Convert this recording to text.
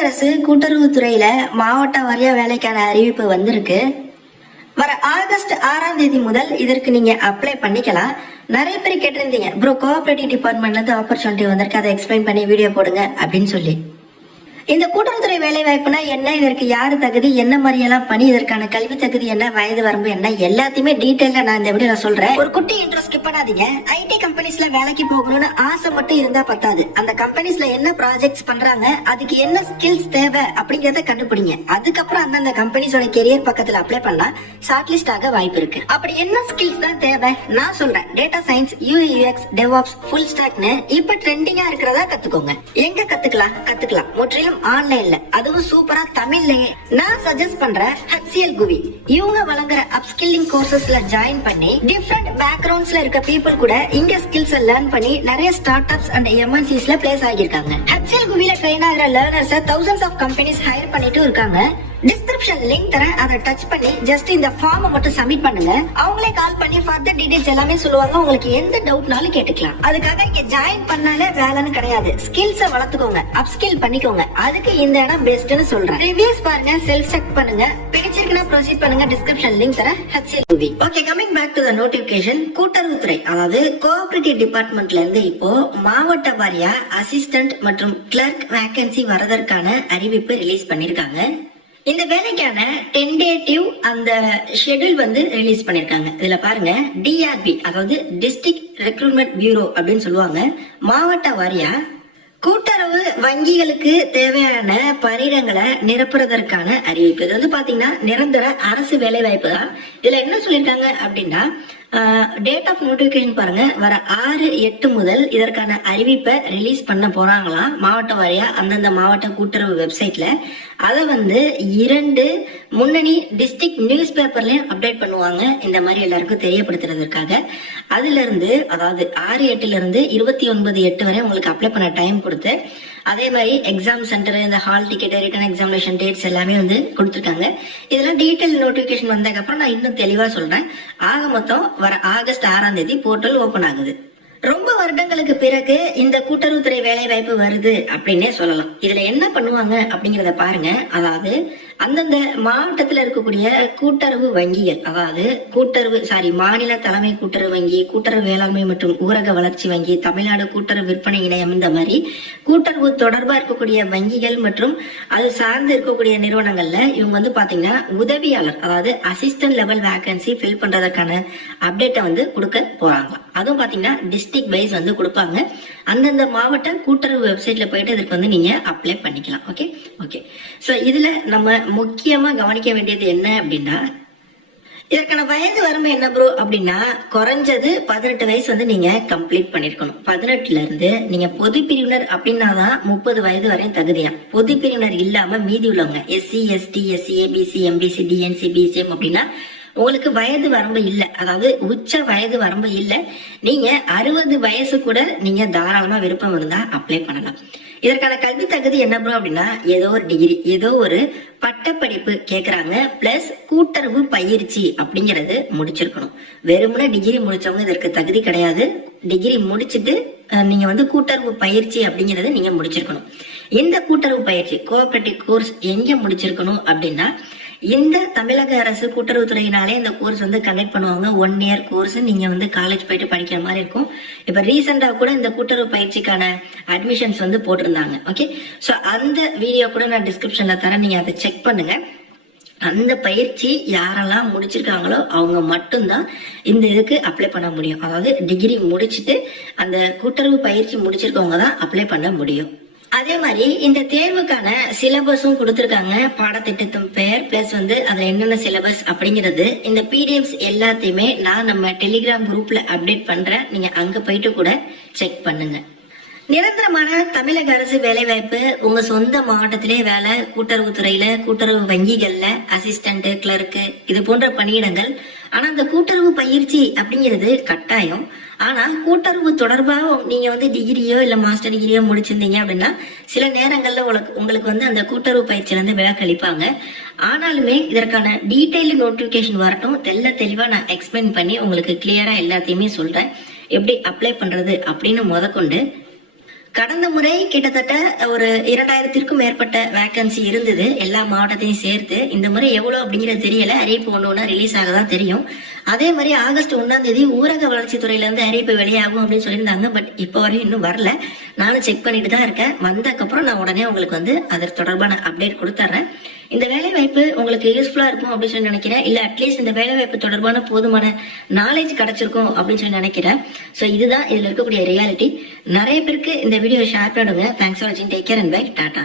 அரசு கூட்டுறவுத்துறையில மாவட்ட வாரியா வேலைக்கான அறிவிப்பு வந்திருக்கு. வர ஆகஸ்ட் 6ஆம் தேதி முதல் இதற்கு நீங்க அப்ளை பண்ணிக்கலாம். நிறைய பேர் கேட்டிருந்தீங்க, ப்ரோ கோஆபரேட்டிவ் டிபார்ட்மெண்ட்ல இருந்து ஆப்பர்ச்சுனிட்டி வந்திருக்கு, அதை எக்ஸ்பிளைன் பண்ணி வீடியோ போடுங்க அப்படின்னு சொல்லி. இந்த கூட்டுறவுத்துறை வேலை வாய்ப்புனா என்ன, இதற்கு யாரு தகுதி, என்ன மாதிரியெல்லாம் பணி, இதற்கான கல்வி தகுதி என்ன, வயது வரம்பு என்ன, எல்லாத்தையுமே டீடைலா நான் இந்த வீடியோல சொல்றேன். ஒரு குட்டி இன்ட்ரோ ஸ்கிப் பண்ணாதீங்க. ஐடி கம்பெனிஸ்ல வேலைக்கு போகணும்னு ஆசை மட்டும் இருந்தா பத்தாது. அந்த கம்பெனிஸ்ல என்ன ப்ராஜெக்ட்ஸ் பண்றாங்க, அதுக்கு என்ன ஸ்கில்ஸ் தேவை அப்படிங்கறத கண்டுபிடிங்க. அதுக்கப்புறம் அந்தந்த கம்பெனிஸோட கெரியர் பக்கத்துல அப்ளை பண்ணா ஷார்ட் லிஸ்ட் ஆக வாய்ப்பு இருக்கு. அப்படி என்ன ஸ்கில்ஸ் தான் தேவை நான் சொல்றேன். Data science, UX, DevOps, full ஸ்டாக்னு இப்ப ட்ரெண்டிங்கா இருக்கிறதா கத்துக்கோங்க. எங்க கத்துக்கலாம் முற்றிலும் ஆன்லைன்ல, அதுவும் சூப்பரா தமிழ்லயே. நான் சஜஸ்ட் பண்றேன் HCL குவி. இவங்க வழங்குற அப்ஸ்கில்லிங் கோர்சஸ்ல ஜாயின் பண்ணி டிஃபரெண்ட் பேக்ரவுண்ட்ஸ்ல இருக்க பீப்புள் கூட இங்க ஸ்கில்ஸ் லேர்ன் பண்ணி நிறைய ஸ்டார்ட் அப்ஸ் அண்ட் MNCஸ்ல பிளேஸ் ஆகியிருக்காங்க. HCL குவில ட்ரெயின் ஆகிற learners thousands of companies hire பண்ணிட்டு இருக்காங்க. டிஸ்கிரிப்ஷன் லிங்க் தரேன், அதை டச் பண்ணி ஜஸ்ட் இந்த ஃபார்மை மட்டும் சப்மிட் பண்ணுங்க. அவங்களே கால் பண்ணி ஃபர்தர் டீடைல்ஸ் எல்லாமே சொல்லுவாங்க. உங்களுக்கு எந்த டவுட்னாலும் கேட்டுக்கலாம். அதுக்காக இங்க ஜாயின் பண்ணாலே வேலைன்னு கிடையாது. ஸ்கில்ஸை வளர்த்துக்கோங்க, அப்ஸ்கில் பண்ணிக்கோங்க. அதுக்கு இந்த இடம் பெஸ்ட்னு சொல்றேன். ரிவ்யூஸ் பாருங்க, செல்ஃப் செக் பண்ணுங்க. பிடிச்சிருக்குன்னா ப்ரொசீட் பண்ணுங்க. டிஸ்கிரிப்ஷன் லிங்க் தரேன் HCL குவி. Okay, coming back to the notification. கூட்டுறவுத்துறை அதாவது கோஆபரேட்டிவ் டிபார்ட்மெண்ட்ல இருந்து இப்போ மாவட்ட வாரியா அசிஸ்டன்ட் மற்றும் கிளர்க் வேகன்சி வரதற்கான அறிவிப்பு ரிலீஸ் பண்ணிருக்காங்க. இந்த வேலைக்கான டென்டேட்டிவ் அந்த ஷெட்யூல் வந்து ரிலீஸ் பண்ணிருக்காங்க. இதுல பாருங்க, DRB அதாவது டிஸ்ட்ரிக்ட் ரெக்ரூட்மெண்ட் பியூரோ அப்படின்னு சொல்லுவாங்க. மாவட்ட வாரியா கூட்டுறவு வங்கிகளுக்கு தேவையான பணியிடங்களை நிரப்புறதற்கான அறிவிப்பு. இது வந்து பாத்தீங்கன்னா நிரந்தர அரசு வேலை வாய்ப்பு தான். இதுல என்ன சொல்லியிருக்காங்க அப்படின்னா, டேட் ஆஃப் நோட்டிபிகேஷன் பாருங்க, வர 6/8 முதல் இதற்கான அறிவிப்பை ரிலீஸ் பண்ண போறாங்களாம். மாவட்ட வாரியா அந்தந்த மாவட்ட கூட்டுறவு வெப்சைட்ல அதை வந்து 2 முன்னணி டிஸ்ட்ரிக்ட் நியூஸ் பேப்பர்லயும் அப்டேட் பண்ணுவாங்க. இந்த மாதிரி எல்லாருக்கும் தெரியப்படுத்துறதுக்காக. அதுல இருந்து அதாவது 6/8 இருந்து 29/8 வரை உங்களுக்கு அப்ளை பண்ண டைம் கொடுத்து, அதே மாதிரி எக்ஸாம் சென்டர், இந்த hall ticket, return examination dates எல்லாமே வந்து கொடுத்துருக்காங்க. இதெல்லாம் டீடைல் நோட்டிபிகேஷன் வந்ததுக்கு அப்புறம் நான் இன்னும் தெளிவா சொல்றேன். ஆக மொத்தம் வர ஆகஸ்ட் 6ஆம் தேதி போர்ட்டல் ஓபன் ஆகுது. ரொம்ப வருடங்களுக்கு பிறகு இந்த கூட்டுறவுத்துறை வேலை வாய்ப்பு வருது அப்படின்னே சொல்லலாம். இதுல என்ன பண்ணுவாங்க அப்படிங்கறத பாருங்க. அதாவது அந்தந்த மாவட்டத்துல இருக்கக்கூடிய கூட்டுறவு வங்கிகள், அதாவது மாநில தலைமை கூட்டுறவு வங்கி, கூட்டுறவு வேளாண்மை மற்றும் ஊரக வளர்ச்சி வங்கி, தமிழ்நாடு கூட்டுறவு விற்பனை இணையம், இந்த மாதிரி கூட்டுறவு தொடர்பா இருக்கக்கூடிய வங்கிகள் மற்றும் அது சார்ந்து இருக்கக்கூடிய நிறுவனங்கள்ல இவங்க வந்து பாத்தீங்கன்னா உதவியாளர் அதாவது அசிஸ்டன்ட் லெவல் வேகன்சி ஃபில் பண்றதுக்கான அப்டேட்டை வந்து கொடுக்க போறாங்க. அதுவும் பாத்தீங்கன்னா டிஸ்ட்ரிக்ட் வைஸ் வந்து கொடுப்பாங்க. அந்தந்த மாவட்ட கூட்டுறவு வெப்சைட்ல போயிட்டு இதுக்கு வந்து நீங்க அப்ளை பண்ணிக்கலாம். ஓகே. சோ இதுல நம்ம முக்கியமா கவனிக்க வேண்டியது என்ன அப்படின்னா, இதற்கான வயது வரம்பு என்ன ப்ரோ அப்படின்னா, குறைஞ்சது 18 வயசு வந்து நீங்க கம்ப்ளீட் பண்ணிருக்கணும். 18ல இருந்து நீங்க பொது பிரிவினர் அப்படின்னாதான் 30 வயது வரையும் தகுதியா. பொது பிரிவினர் இல்லாம மீதி உள்ளவங்க SC, ST, SCA, BC, MBC, DNC, BCM அப்படின்னா உங்களுக்கு வயது வரம்பு இல்ல, அதாவது உச்ச வயது வரம்பு இல்ல. நீங்க 60 வயசு கூட நீங்க தாராளமா விருப்பம் இருந்தா அப்ளை பண்ணலாம். இதற்கான கல்வி தகுதி என்ன ப்ரோ அப்படின்னா, ஏதோ ஒரு டிகிரி, ஏதோ ஒரு பட்டப்படிப்பு கேக்குறாங்க. பிளஸ் கூட்டுறவு பயிற்சி அப்படிங்கறது முடிச்சிருக்கணும். வெறுமனே டிகிரி முடிச்சவங்க இதற்கு தகுதி கிடையாது. டிகிரி முடிச்சுட்டு நீங்க வந்து கூட்டுறவு பயிற்சி அப்படிங்கறது நீங்க முடிச்சிருக்கணும். இந்த கூட்டுறவு பயிற்சி கோஆபரேட்டிவ் கோர்ஸ் எங்க முடிச்சிருக்கணும் அப்படின்னா, இந்த தமிழக அரசு கூட்டுறவுத்துறையினாலே இந்த கோர்ஸ் வந்து கண்டக்ட் பண்ணுவாங்க. 1 இயர் கோர்ஸ். நீங்க வந்து காலேஜ் போயிட்டு படிக்கிற மாதிரி இருக்கும். இப்ப ரீசெண்டா கூட இந்த கூட்டுறவு பயிற்சிக்கான அட்மிஷன்ஸ் வந்து போட்டிருந்தாங்க. ஓகே, சோ அந்த வீடியோ கூட நான் டிஸ்கிரிப்ஷன்ல தரேன், நீங்க அதை செக் பண்ணுங்க. அந்த பயிற்சி யாரெல்லாம் முடிச்சிருக்காங்களோ அவங்க மட்டும்தான் இந்த இதுக்கு அப்ளை பண்ண முடியும். அதாவது டிகிரி முடிச்சுட்டு அந்த கூட்டுறவு பயிற்சி முடிச்சிருக்கவங்க தான் அப்ளை பண்ண முடியும். அதே மாதிரி இந்த தேர்வுக்கான சிலபஸும் கொடுத்திருக்காங்க. பாடத்திட்டத்தின் பெயர் பிளஸ் வந்து அதுல என்னென்ன சிலபஸ் அப்படிங்கிறது இந்த PDFs எல்லாத்தையுமே நான் நம்ம டெலிகிராம் குரூப்ல அப்டேட் பண்றேன். நீங்க அங்க போயிட்டு கூட செக் பண்ணுங்க. நிரந்தரமான தமிழக அரசு வேலை வாய்ப்பு, உங்க சொந்த மாவட்டத்திலே வேலை, கூட்டுறவுத்துறையில கூட்டுறவு வங்கிகள்ல அசிஸ்டன்ட், கிளர்க்கு இது போன்ற பணியிடங்கள். ஆனா அந்த கூட்டுறவு பயிற்சி அப்படிங்கிறது கட்டாயம். ஆனா கூட்டுறவு தொடர்பா நீங்க வந்து டிகிரியோ இல்ல மாஸ்டர் டிகிரியோ முடிச்சிருந்தீங்க அப்படின்னா சில நேரங்கள்ல உங்களுக்கு வந்து அந்த கூட்டுறவு பயிற்சியில இருந்து விலக்களிப்பாங்க. ஆனாலுமே இதற்கான டீடைல் நோட்டிபிகேஷன் வரட்டும், தெளிவா நான் எக்ஸ்பிளைன் பண்ணி உங்களுக்கு கிளியரா எல்லாத்தையுமே சொல்றேன். எப்படி அப்ளை பண்றது அப்படின்னு முதற்கொண்டு கடந்த முறை கிட்டத்தட்ட ஒரு 2000த்திற்கும் மேற்பட்ட வேகன்சி இருந்தது எல்லா மாவட்டத்தையும் சேர்த்து. இந்த முறை எவ்வளவு அப்படிங்கிறது தெரியல, அறிவிப்பு ஒண்ணு ரிலீஸ் ஆகதான் தெரியும். அதே மாதிரி ஆகஸ்ட் 1 ஊரக வளர்ச்சி துறையில இருந்து அறிவிப்பு வெளியாகும் அப்படின்னு சொல்லியிருந்தாங்க. பட் இப்போ வரையும் இன்னும் வரல. நானும் செக் பண்ணிட்டு தான் இருக்கேன். வந்ததுக்கப்புறம் நான் உடனே உங்களுக்கு அதற்கு தொடர்பான அப்டேட் கொடுத்துட்றேன். இந்த வேலை வாய்ப்பு உங்களுக்கு யூஸ்ஃபுல்லா இருக்கும் அப்படின்னு சொல்லி நினைக்கிறேன். இல்ல அட்லீஸ்ட் இந்த வேலை வாய்ப்பு தொடர்பான போதுமான நாலேஜ் கிடைச்சிருக்கும் அப்படின்னு சொல்லி நினைக்கிறேன். சோ இதுதான் இதுல இருக்கக்கூடிய ரியாலிட்டி. நிறைய பேருக்கு இந்த வீடியோ ஷேர் பண்ணுங்க. தேங்க்ஸ் ஃபார் வாட்சிங். Take care and bye. Tata.